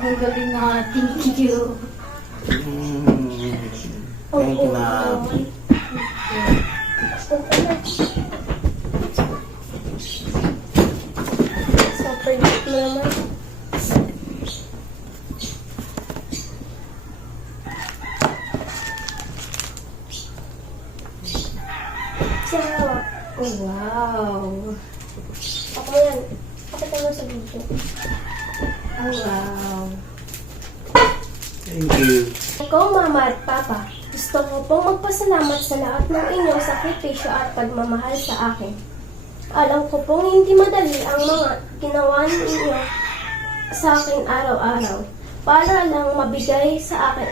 Ang galing nga. Thank you. Thank you, ma'am. Super cute mo naman. Ciao! Oh, wow. Ako mo yan. Pakita mo sa video. Oh, wow. Thank you. Ikaw, Mama at Papa, gusto ko pong magpasalamat sa lahat ng inyong sakripisyo at pagmamahal sa akin. Alam ko pong hindi madali ang mga ginawa ninyo sa akin araw-araw para lang mabigay sa akin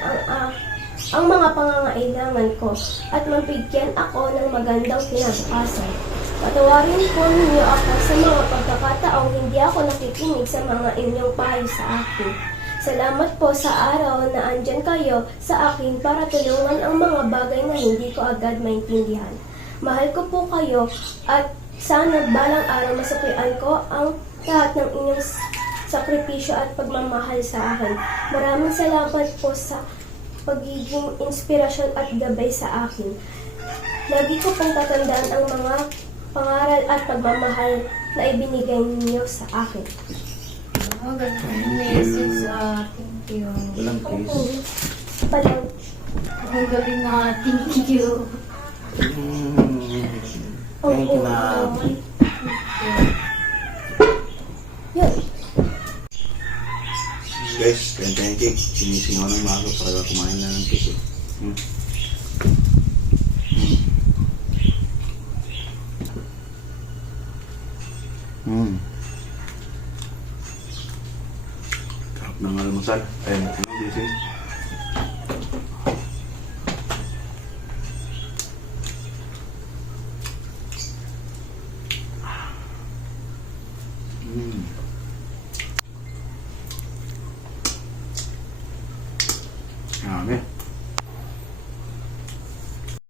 ang mga pangangailangan ko at mabigyan ako ng magandang kinabukasan. Patawarin po ninyo ako sa mga pagkakataong hindi ako nakikinig sa mga inyong payo sa akin. Salamat po sa araw na andyan kayo sa akin para tulungan ang mga bagay na hindi ko agad maintindihan. Mahal ko po kayo at sana balang araw masukuyan ko ang lahat ng inyong sakripisyo at pagmamahal sa akin. Maraming salamat po sa pagiging inspirasyon at gabay sa akin. Lagi ko pong tatandaan ang mga pangaral at pagmamahal na ibinigay ninyo sa akin. Oh, ganda yung message. Thank you. Walang please. Palang. Ang galing nga. Thank you. Thank you, ma'am. Yun. Guys, kaya cake. Sinising ako ng mago para kumain na ng cake. Sarap ng almusal. Ayun, gising. Dami.